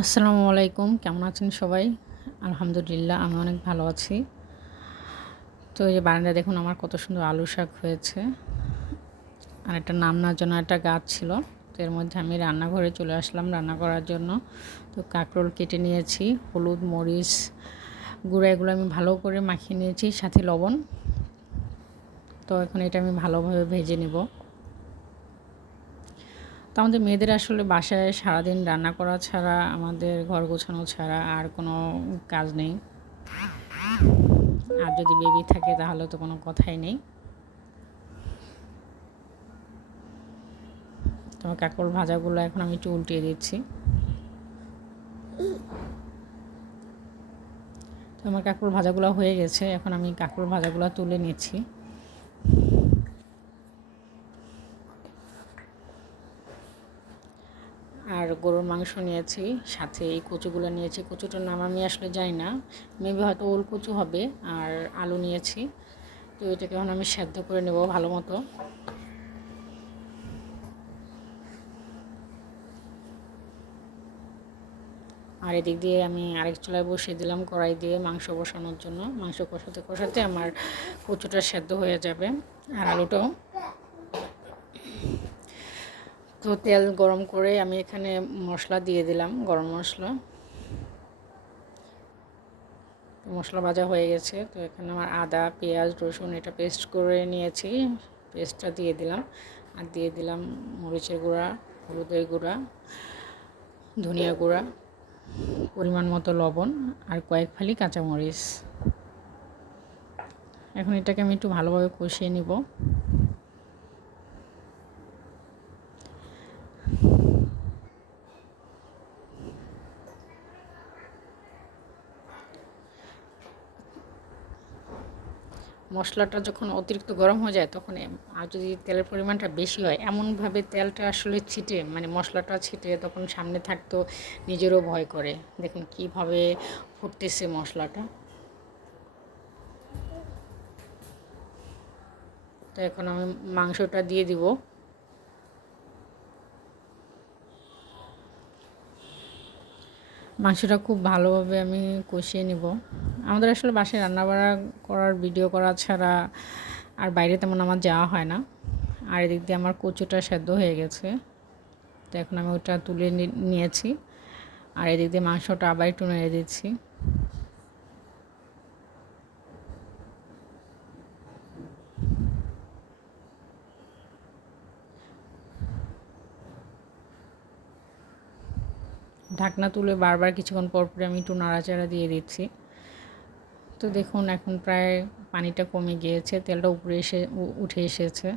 আসসালামু আলাইকুম, কেমন আছেন সবাই? আলহামদুলিল্লাহ আমি অনেক ভালো আছি। তো এই যে বারান্দায় দেখুন আমার কত সুন্দর আলু শাক হয়েছে। আর একটা নামনার জন্য একটা গাছ ছিল। তো এর মধ্যে আমি রান্নাঘরে চলে আসলাম রান্না করার জন্য। তো কাঁকরোল কেটে নিয়েছি, হলুদ, মরিচ গুঁড়া এগুলো আমি ভালো করে মাখিয়ে নিয়েছি, সাথে লবণ। তো এখন এটা আমি ভালোভাবে ভেজে নেব। তো আমাদের মেয়েদের আসলে বাসায় সারাদিন রান্না করা ছাড়া, আমাদের ঘর গোছানো ছাড়া আর কোনো কাজ নেই। আর যদি বেবি থাকে তাহলে তো কোনো কথাই নেই। তো আমার কাঁকরোল ভাজাগুলো এখন আমি একটু উল্টিয়ে দিচ্ছি। তো আমার কাঁকরোল ভাজাগুলো হয়ে গেছে, এখন আমি কাঁকরোল ভাজাগুলো তুলে নিচ্ছি। আর গরুর মাংস নিয়েছি, সাথে এই কচুগুলো নিয়েছি। কচুটার নাম আমি আসলে জানি না, মেবি হয়তো ওল কচু হবে। আর আলু নিয়েছি। তো এটাকে এখন আমি সেদ্ধ করে নেব ভালো মতো। আর এদিক দিয়ে আমি আরেক চুলায় বসিয়ে দিলাম কড়াই দিয়ে মাংস বসানোর জন্য। মাংস কষাতে কষাতে আমার কচুটা সেদ্ধ হয়ে যাবে, আর আলুটাও। তো তেল গরম করে আমি এখানে মশলা দিয়ে দিলাম, গরম মশলা। মশলা ভাজা হয়ে গেছে। তো এখানে আমার আদা, পেঁয়াজ, রসুন এটা পেস্ট করে নিয়েছি, পেস্টটা দিয়ে দিলাম। আর দিয়ে দিলাম মরিচের গুঁড়া, হলুদের গুঁড়া, ধনিয়া গুঁড়া, পরিমাণ মতো লবণ, আর কয়েক ফালি কাঁচামরিচ। এখন এটাকে আমি একটু ভালোভাবে কষিয়ে নিব। মশলাটা যখন অতিরিক্ত গরম হয়ে যায় তখন আর যদি তেলের পরিমাণটা বেশি হয়, এমনভাবে তেলটা আসলে ছিটে, মানে মশলাটা ছিটে তখন সামনে থাকতো নিজেরও ভয় করে। দেখুন কীভাবে ফুটতেছে মশলাটা। তো এখন আমি মাংসটা দিয়ে দিব। মাংসটা খুব ভালোভাবে আমি কষিয়ে নিব। আমাদের আসলে বাসায় রান্নাবাড়া করার, ভিডিও করা ছাড়া আর বাইরে তেমন আমার যাওয়া হয় না। আর এদিক দিয়ে আমার কচুটা সেদ্ধ হয়ে গেছে। তো এখন আমি ওটা তুলে নিয়েছি। আর এদিক দিয়ে মাংসটা আবার একটু নেড়ে দিচ্ছি। ঢাকনা তুলে বারবার কিছুক্ষণ পর পরে আমি একটু নাড়াচাড়া দিয়ে দিচ্ছি। তো দেখুন এখন প্রায় পানিটা কমে গিয়েছে, তেলটা উপরে উঠে এসেছে।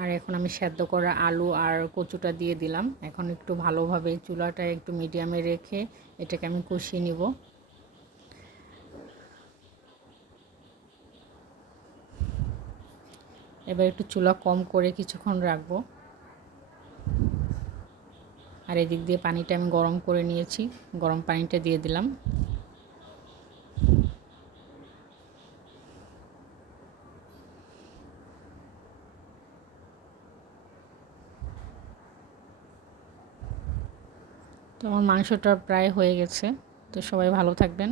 আর এখন আমি সেদ্ধ করা আলু আর কচুটা দিয়ে দিলাম। এখন একটু ভালোভাবে চুলাটা একটু মিডিয়ামে রেখে এটাকে আমি কষিয়ে নিব। এবার একটু চুলা কম করে কিছুক্ষণ রাখবো। আর এদিক দিয়ে পানিটা আমি গরম করে নিয়েছি, গরম পানিটা দিয়ে দিলাম। তো আমার মাংসটা প্রায় হয়ে গেছে। তো সবাই ভালো থাকবেন।